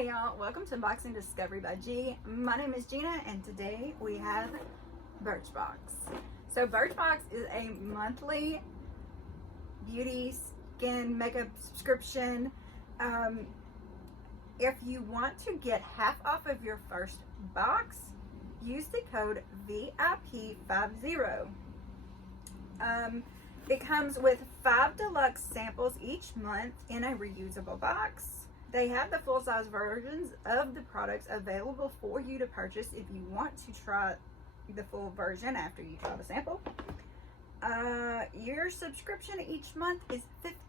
Hey y'all, welcome to Unboxing Discovery by G. My name is Gina and today we have Birchbox. So Birchbox is a monthly beauty, skin, makeup subscription. If you want to get half off of your first box, use the code VIP50. It comes with 5 deluxe samples each month in a reusable box. They have the full-size versions of the products available for you to purchase if you want to try the full version after you try the sample. Your subscription each month is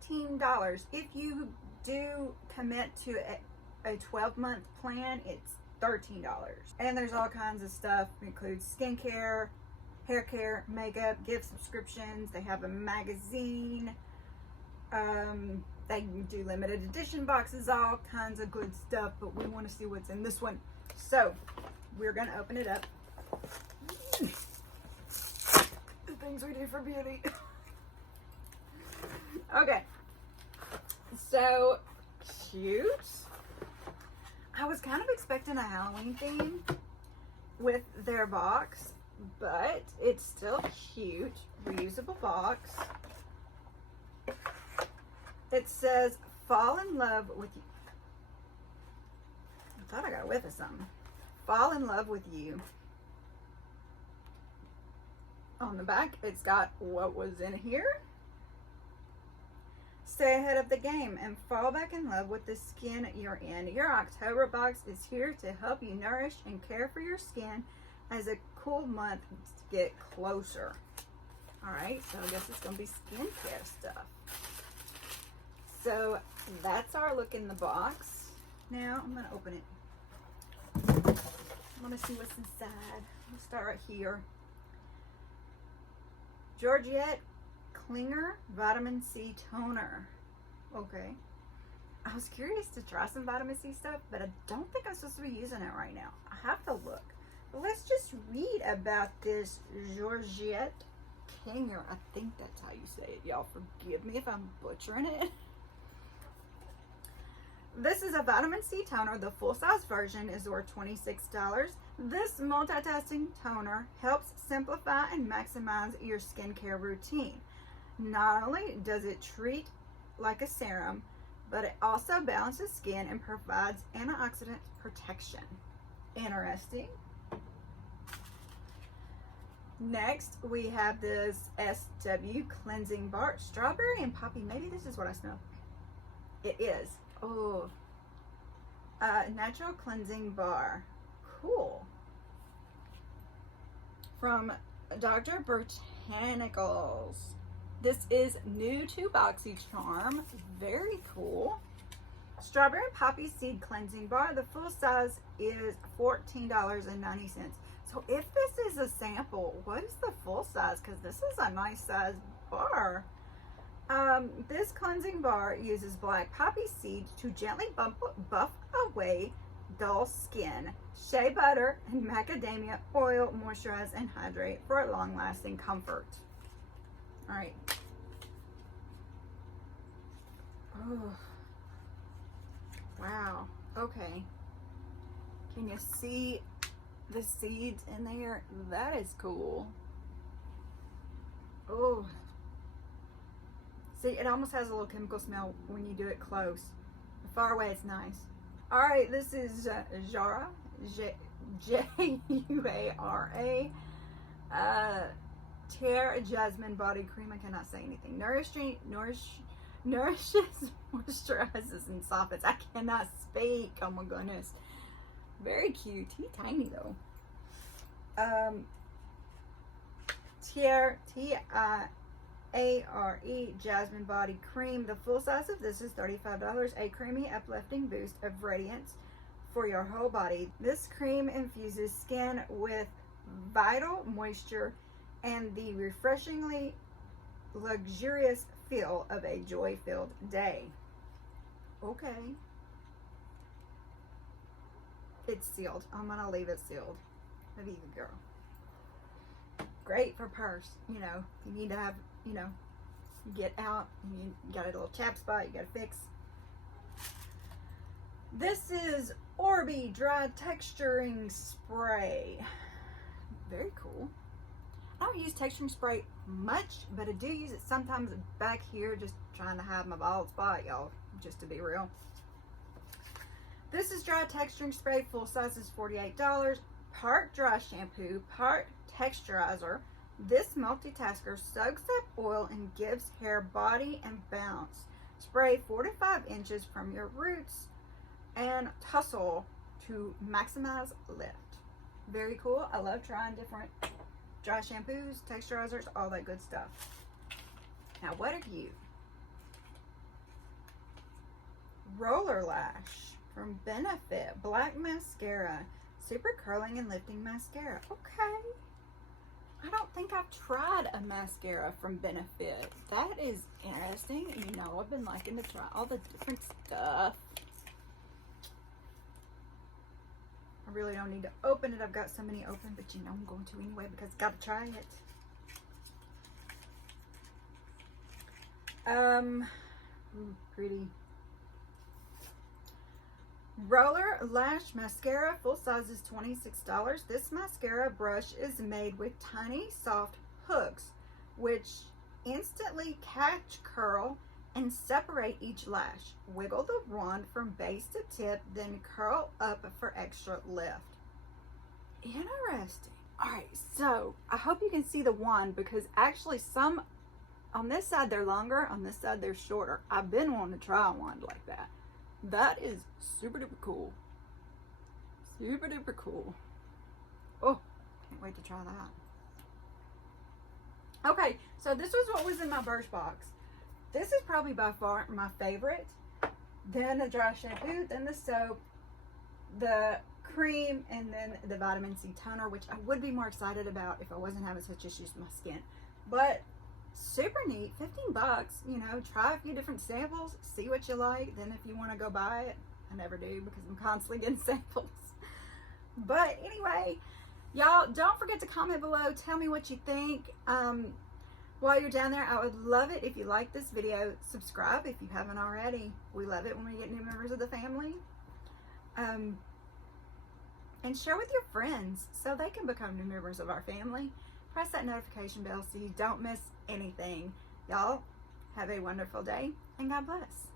$15. If you do commit to a 12-month plan, it's $13. And there's all kinds of stuff. It includes skincare, hair care, makeup, gift subscriptions. They have a magazine. They do limited edition boxes, all kinds of good stuff, but we want to see what's in this one. So we're going to open it up. The things we do for beauty. Okay. So cute. I was kind of expecting a Halloween theme with their box, but it's still cute. Reusable box. It says, fall in love with you. I thought I got a whiff of something. Fall in love with you. On the back, it's got what was in here. Stay ahead of the game and fall back in love with the skin you're in. Your October box is here to help you nourish and care for your skin as a cool month to get closer. All right, so I guess it's going to be skincare stuff. So that's our look in the box. Now I'm going to open it. I want to see what's inside. We'll start right here. Georgette Klinger Vitamin C Toner. Okay. I was curious to try some vitamin C stuff, but I don't think I'm supposed to be using it right now. I have to look. But let's just read about this Georgette Klinger. I think that's how you say it. Y'all forgive me if I'm butchering it. This is a vitamin C toner. The full-size version is worth $26. This multitasking toner helps simplify and maximize your skincare routine. Not only does it treat like a serum, but it also balances skin and provides antioxidant protection. Interesting. Next, we have this SW Cleansing Bar. Strawberry and poppy. Maybe this is what I smell. It is. Oh, natural cleansing bar. Cool. From Dr. Botanicals. This is new to BoxyCharm. Very cool. Strawberry and poppy seed cleansing bar. The full size is $14.90. So if this is a sample, what is the full size? Because this is a nice size bar. This cleansing bar uses black poppy seeds to gently buff away dull skin. Shea butter and macadamia oil moisturize and hydrate for a long-lasting comfort. All right. Oh, wow. Okay. Can you see the seeds in there? That is cool. Oh. See, it almost has a little chemical smell when you do it close. Far away, it's nice. All right, this is Juara, Juara, Jasmine body cream. I cannot say anything. Nourishes, moisturizes, and softens. I cannot speak. Oh my goodness. Very cute. Tiny though. T-I-A-R-E Jasmine body cream. The full size of this is $35. A creamy uplifting boost of radiance for your whole body. This cream infuses skin with vital moisture and the refreshingly luxurious feel of a joy-filled day. Okay. It's sealed. I'm gonna leave it sealed. Maybe you girl. Great for purse. You know, you need to have, you know, you get out and you got a little chap spot you gotta fix. This is Orbee Dry Texturing Spray. Very cool. I don't use texturing spray much, but I do use it sometimes back here, just trying to hide my bald spot, y'all, just to be real. This is dry texturing spray. Full size is $48. Part dry shampoo, part texturizer. This multitasker soaks up oil and gives hair body and bounce. Spray 4 to 5 inches from your roots and tussle to maximize lift. Very cool. I love trying different dry shampoos, texturizers, all that good stuff. Now, what have you? Roller Lash from Benefit Black Mascara. Super curling and lifting mascara. Okay. I don't think I've tried a mascara from Benefit. That is interesting. You know, I've been liking to try all the different stuff. I really don't need to open it. I've got so many open, but you know I'm going to anyway because I've got to try it. Ooh, pretty. Roller Lash Mascara. Full size is $26. This mascara brush is made with tiny soft hooks which instantly catch, curl, and separate each lash. Wiggle the wand from base to tip, then curl up for extra lift. Interesting. Alright, so I hope you can see the wand because actually some on this side they're longer, on this side they're shorter. I've been wanting to try a wand like that. That is super duper cool. Super duper cool. Oh, can't wait to try that. Okay, so this was what was in my Birchbox. This is probably by far my favorite. Then the dry shampoo, then the soap, the cream, and then the vitamin C toner, which I would be more excited about if I wasn't having such issues with my skin. But super neat, 15 bucks, you know, try a few different samples, see what you like. Then if you want to go buy it, I never do because I'm constantly getting samples. But anyway, y'all don't forget to comment below, tell me what you think. While you're down there, I would love it if you like this video. Subscribe if you haven't already. We love it when we get new members of the family. And share with your friends so they can become new members of our family. Press that notification bell so you don't miss anything. Y'all, have a wonderful day and God bless.